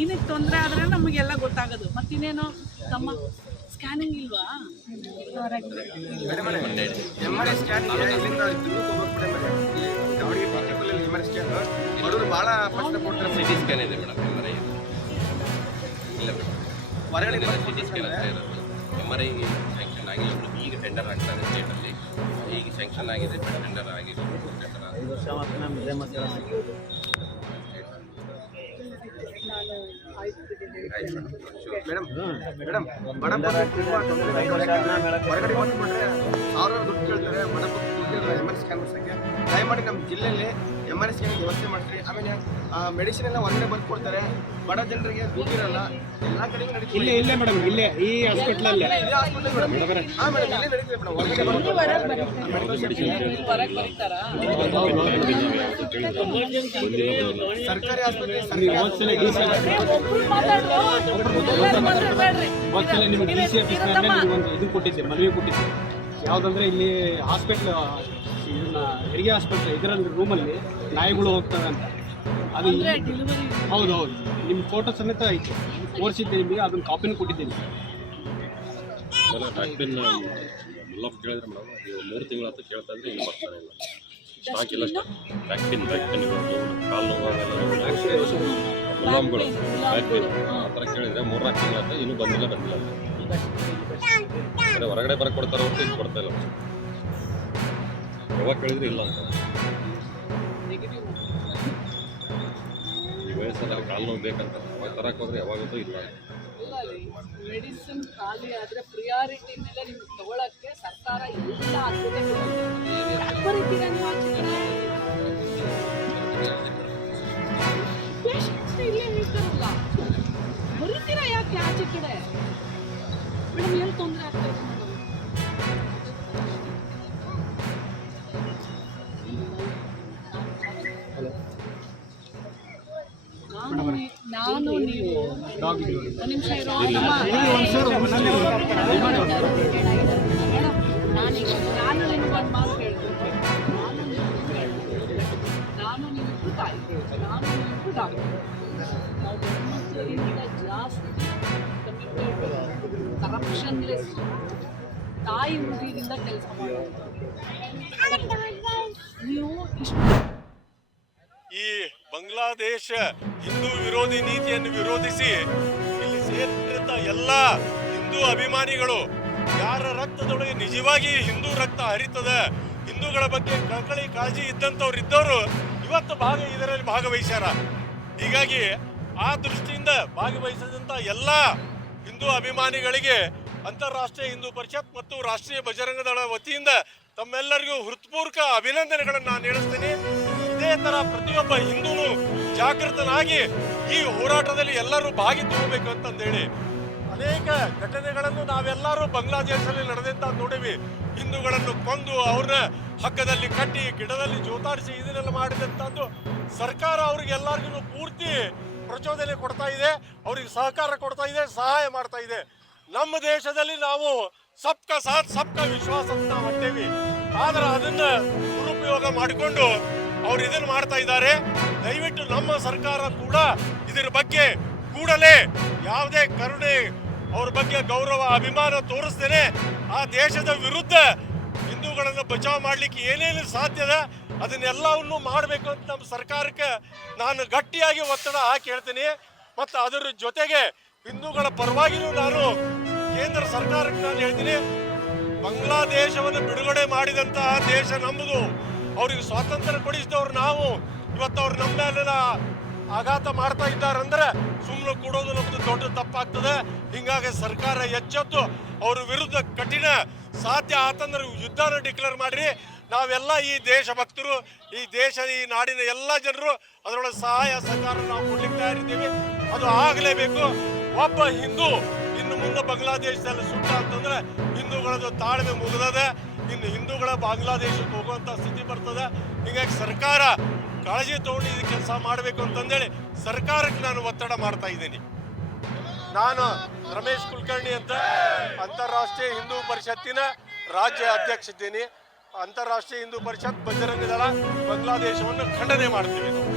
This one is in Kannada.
ನಿನಗೆ ತೊಂದರೆ ಆದರೆ ನಮಗೆಲ್ಲ ಗೊತ್ತಾಗೋದು. ಮತ್ತಿನ್ನೇನು ತಮ್ಮ ಸ್ಕ್ಯಾನಿಂಗ್ ಇಲ್ವಾ? ಸಿಟಿ ಸ್ಕ್ಯಾನ್ ಇದೆ ಮೇಡಮ್, MRI ಇಲ್ಲ ಮೇಡಮ್, ಹೊರಗಡೆ ಸಿಟಿ ಸ್ಕ್ಯಾನ್ ಅಂತ ಇರೋದು. MRI ಸ್ಯಾಂಕ್ಷನ್ ಆಗಿಲ್ಲ ಮೇಡಮ್, ಈಗ ಟೆಂಡರ್ ಆಗ್ತಾ ಇದೆ ಸ್ಟೇಟಲ್ಲಿ. ಈಗ ಸ್ಯಾಂಕ್ಷನ್ ಆಗಿದೆ, ಟೆಂಡರ್ ಆಗಿದೆ. ಮೇಡಮ್ ಮೇಡಮ್ ಹೊರಗಡೆ ಬಂದುಬಿಟ್ರೆ ಸಾವಿರ ದುಡ್ಡು ಕೇಳ್ತಾರೆ. MRI ಸ್ಕ್ಯಾನ್ ಮಾಡ್ಸೋಕ್ಕೆ ದಯಮಾಡಿ ನಮ್ಮ ಜಿಲ್ಲೆಯಲ್ಲಿ MRI ಸ್ಕ್ಯಾನ್ ವ್ಯವಸ್ಥೆ ಮಾಡ್ತೀವಿ. ಆಮೇಲೆ ಮೆಡಿಸಿನ್ ಎಲ್ಲ ಹೊರಗಡೆ ಬಂದು ಕೊಡ್ತಾರೆ. ಬಡ ಜನರಿಗೆ ದುಡ್ಡಿರಲ್ಲ, ಎಲ್ಲ ಕಡೆಗೂ ನಡೀತಿದೆ. ಇಲ್ಲೇ ಮೇಡಮ್, ಇಲ್ಲೇ ಈ ಹಾಸ್ಪಿಟ್ಲಲ್ಲಿ ಸರ್ಕಾರಿ ಆಸ್ಪತ್ರೆ ನಿಮ್ಗೆ DC ಆಫೀಸ್ನಲ್ಲಿ ಒಂದು ಇದು ಕೊಟ್ಟಿದ್ದೆ, ಮನವಿ ಕೊಟ್ಟಿದ್ದೆ. ಯಾವುದಂದ್ರೆ ಇಲ್ಲಿ ಹಾಸ್ಪಿಟ್ಲ್, ಇದನ್ನ ಹೆರಿಗೆ ಹಾಸ್ಪಿಟ್ಲ್ ಇದರಲ್ಲಿ ರೂಮಲ್ಲಿ ನಾಯಿಗಳು ಹೋಗ್ತವೆ ಅಂತ. ಅದು ಹೌದು ಹೌದು, ನಿಮ್ಮ ಫೋಟೋ ಸಮೇತ ಐತೆ, ತೋರಿಸಿದ್ದೆ ನಿಮಗೆ, ಅದನ್ನ ಕಾಪಿನೂ ಕೊಟ್ಟಿದ್ದೀನಿ. ಬ್ಯಾಕ್ ಪೇನ್ ಮುಲ್ಲಫ್ ಕೇಳಿದ್ರೆ ಮೇಡಮ್, ನೀವು 3 ತಿಂಗಳಾಯ್ತು ಕೇಳ್ತಾ ಇದ್ರೆ ಇಲ್ಲಿ ಬರ್ತಾನೆ ಇಲ್ಲ. ಸ್ಟಾಕ್ ಇಲ್ಲ. ಬ್ಯಾಕ್ ಪೇನ್ ಕಾಲು ನೋವು, ಮುಲಾಮ್ಗಳು, ಬ್ಯಾಕ್ ಪೇನ್ ಆ ಥರ ಕೇಳಿದರೆ 3-4 ತಿಂಗಳಾಯ್ತು, ಇನ್ನೂ ಬಂದಿಲ್ಲ ಅದೇ ಹೊರಗಡೆ ಬರಕ್ಕೆ ಕೊಡ್ತಾರೆ ಹೊರತು ಇದು ಕೊಡ್ತಾ ಇಲ್ಲ. ಯಾವಾಗ ಕೇಳಿದ್ರೆ ಇಲ್ಲ ಅಂತ. ಈ ವಯಸ್ಸಲ್ಲಿ ಕಾಲು ನೋವು ಬೇಕಂತ ಅವಾಗ ತರಕ್ಕೆ ಹೋದ್ರೆ ಯಾವಾಗಲೂ ಇಲ್ಲ. ಮೆಡಿಸಿನ್ ಖಾಲಿ ಆದರೆ ಪ್ರಿಯಾರಿಟಿ ಮೇಲೆ ನಿಮ್ಗೆ ತಗೊಳಕ್ಕೆ ಸರ್ಕಾರ ಎಲ್ಲ ಆದ್ಯತೆ ಪೇಷಂಟ್ಸ್ ಇಲ್ಲೇ ಇರ್ತಾರಲ್ಲ, ಬರೀತೀರಾ ಯಾಕೆ ಆಚೆ ಕಡೆ? ಮೇಡಮ್ ಎಲ್ಲಿ ತೊಂದರೆ ಆಗ್ತದೆ? ನಾನು ನೀವು ಒಂದು ನಿಮಿಷ ಇರೋ ನಾನು ನಿಮ್ಗೊಂದು ಮಾತು ಹೇಳ್ತೀನಿ. ನಾನು ನೀವು ತಾಯಿ, ನಾನು ನೀವು ಡಾಕ್ಟರ್. ನಾವು ಹೆಣ್ಮಕ್ಳಿಗಿಂತ ಜಾಸ್ತಿ ಕರಪ್ಷನ್ಲೆಸ್ ತಾಯಿ ಹುಡುಗಿಯಿಂದ ಕೆಲಸ ಮಾಡೋದು. ನೀವು ಇಷ್ಟು ಈ ಬಾಂಗ್ಲಾದೇಶ ಹಿಂದೂ ವಿರೋಧಿ ನೀತಿಯನ್ನು ವಿರೋಧಿಸಿ ಇಲ್ಲಿ ಸೇರಿದಂತ ಎಲ್ಲ ಹಿಂದೂ ಅಭಿಮಾನಿಗಳು, ಯಾರ ರಕ್ತದೊಳಗೆ ನಿಜವಾಗಿ ಹಿಂದೂ ರಕ್ತ ಹರಿತದ, ಹಿಂದೂಗಳ ಬಗ್ಗೆ ಕಳಕಳಿ ಕಾಳಜಿ ಇದ್ದಂಥವ್ರು ಇದ್ದವರು ಇವತ್ತು ಇದರಲ್ಲಿ ಭಾಗವಹಿಸ್ಯಾರ. ಹೀಗಾಗಿ ಆ ದೃಷ್ಟಿಯಿಂದ ಭಾಗವಹಿಸಿದಂಥ ಎಲ್ಲ ಹಿಂದೂ ಅಭಿಮಾನಿಗಳಿಗೆ ಅಂತಾರಾಷ್ಟ್ರೀಯ ಹಿಂದೂ ಪರಿಷತ್ ಮತ್ತು ರಾಷ್ಟ್ರೀಯ ಬಜರಂಗ ದಳ ವತಿಯಿಂದ ತಮ್ಮೆಲ್ಲರಿಗೂ ಹೃತ್ಪೂರ್ವಕ ಅಭಿನಂದನೆಗಳನ್ನು ನಾನು ಹೇಳಿಸ್ತೀನಿ. ಇದೇ ತರ ಪ್ರತಿಯೊಬ್ಬ ಹಿಂದೂನು ಜಾಗೃತನಾಗಿ ಈ ಹೋರಾಟದಲ್ಲಿ ಎಲ್ಲರೂ ಭಾಗಿ ತಗೋಬೇಕು ಅಂತಂದೇಳಿ ಅನೇಕ ಘಟನೆಗಳನ್ನು ನಾವೆಲ್ಲರೂ ಬಾಂಗ್ಲಾದೇಶದಲ್ಲಿ ನಡೆದಂತ ನೋಡಿವಿ. ಹಿಂದೂಗಳನ್ನು ಕೊಂದು ಅವ್ರನ್ನ ಹಗ್ಗದಲ್ಲಿ ಕಟ್ಟಿ ಗಿಡದಲ್ಲಿ ಜೋತಾಡಿಸಿ ಇದನ್ನೆಲ್ಲ ಮಾಡಿದಂಥದ್ದು ಸರ್ಕಾರ ಅವ್ರಿಗೆಲ್ಲರಿಗೂ ಪೂರ್ತಿ ಪ್ರಚೋದನೆ ಕೊಡ್ತಾ ಇದೆ, ಅವ್ರಿಗೆ ಸಹಕಾರ ಕೊಡ್ತಾ ಇದೆ, ಸಹಾಯ ಮಾಡ್ತಾ ಇದೆ. ನಮ್ಮ ದೇಶದಲ್ಲಿ ನಾವು ಸಬ್ಕಾ ಸಾಥ್ ಸಬ್ಕಾ ವಿಶ್ವಾಸ ಅಂತ ನಾವು ಅಂತೇವಿ. ಆದ್ರೆ ಅದನ್ನ ದುರುಪಯೋಗ ಮಾಡಿಕೊಂಡು ಅವ್ರು ಇದನ್ನು ಮಾಡ್ತಾ ಇದ್ದಾರೆ. ದಯವಿಟ್ಟು ನಮ್ಮ ಸರ್ಕಾರ ಕೂಡ ಇದರ ಬಗ್ಗೆ ಕೂಡಲೇ ಯಾವುದೇ ಕರುಣೆ, ಅವ್ರ ಬಗ್ಗೆ ಗೌರವ ಅಭಿಮಾನ ತೋರಿಸ್ತೇನೆ ಆ ದೇಶದ ವಿರುದ್ಧ ಹಿಂದೂಗಳನ್ನು ಬಚಾವ್ ಮಾಡಲಿಕ್ಕೆ ಏನೇನು ಸಾಧ್ಯದ ಅದನ್ನೆಲ್ಲವನ್ನು ಮಾಡಬೇಕು ಅಂತ ನಮ್ಮ ಸರ್ಕಾರಕ್ಕೆ ನಾನು ಗಟ್ಟಿಯಾಗಿ ಒತ್ತಡ ಹಾಕಿ ಹೇಳ್ತೀನಿ. ಮತ್ತು ಅದರ ಜೊತೆಗೆ ಹಿಂದೂಗಳ ಪರವಾಗಿಯೂ ನಾನು ಕೇಂದ್ರ ಸರ್ಕಾರಕ್ಕೆ ನಾನು ಹೇಳ್ತೀನಿ, ಬಾಂಗ್ಲಾದೇಶವನ್ನು ಬಿಡುಗಡೆ ಮಾಡಿದಂತಹ ದೇಶ ನಮ್ಮದು. ಅವ್ರಿಗೆ ಸ್ವಾತಂತ್ರ್ಯ ಕೊಡಿಸಿದವ್ರು ನಾವು. ಇವತ್ತು ಅವ್ರು ನಮ್ಮ ಮೇಲೆಲ್ಲ ಆಘಾತ ಮಾಡ್ತಾ ಇದ್ದಾರಂದ್ರೆ ಸುಮ್ಮನೆ ಕೊಡೋದು ನಮ್ದು ದೊಡ್ಡ ತಪ್ಪಾಗ್ತದೆ. ಹಿಂಗಾಗಿ ಸರ್ಕಾರ ಎಚ್ಚೆತ್ತು ಅವ್ರ ವಿರುದ್ಧ ಕಠಿಣ, ಸಾಧ್ಯ ಆತಂದ್ರೆ ಯುದ್ಧನ ಡಿಕ್ಲೇರ್ ಮಾಡ್ರಿ. ನಾವೆಲ್ಲ ಈ ದೇಶ ಭಕ್ತರು, ಈ ದೇಶ, ಈ ನಾಡಿನ ಎಲ್ಲ ಜನರು ಅದರೊಳಗೆ ಸಹಾಯ ಸಹಕಾರ ನಾವು ಕೊಡ್ಲಿಕ್ಕೆ ತಯಾರಿದ್ದೀವಿ. ಅದು ಆಗಲೇಬೇಕು. ಒಬ್ಬ ಹಿಂದೂ ಇನ್ನು ಮುಂದೆ ಬಾಂಗ್ಲಾದೇಶದಲ್ಲಿ ಸುಟ್ಟ ಅಂತಂದ್ರೆ ಹಿಂದೂಗಳದ್ದು ತಾಳ್ಮೆ ಮುಗಿದದೆ. ಇನ್ನು ಹಿಂದೂಗಳ ಬಾಂಗ್ಲಾದೇಶಕ್ಕೆ ಹೋಗುವಂಥ ಸ್ಥಿತಿ ಬರ್ತದೆ. ಹೀಗಾಗಿ ಸರ್ಕಾರ ಕಾಳಜಿ ತಗೊಂಡು ಇದು ಕೆಲಸ ಮಾಡಬೇಕು ಅಂತಂದೇಳಿ ಸರ್ಕಾರಕ್ಕೆ ನಾನು ಒತ್ತಡ ಮಾಡ್ತಾ ಇದ್ದೀನಿ. ನಾನು ರಮೇಶ್ ಕುಲಕರ್ಣಿ ಅಂತ ಅಂತಾರಾಷ್ಟ್ರೀಯ ಹಿಂದೂ ಪರಿಷತ್ತಿನ ರಾಜ್ಯ ಅಧ್ಯಕ್ಷ ಇದ್ದೀನಿ. ಅಂತಾರಾಷ್ಟ್ರೀಯ ಹಿಂದೂ ಪರಿಷತ್ ಬಜರಂಗ ದಳ ಬಾಂಗ್ಲಾದೇಶವನ್ನು ಖಂಡನೆ ಮಾಡ್ತೀವಿ ನಾವು.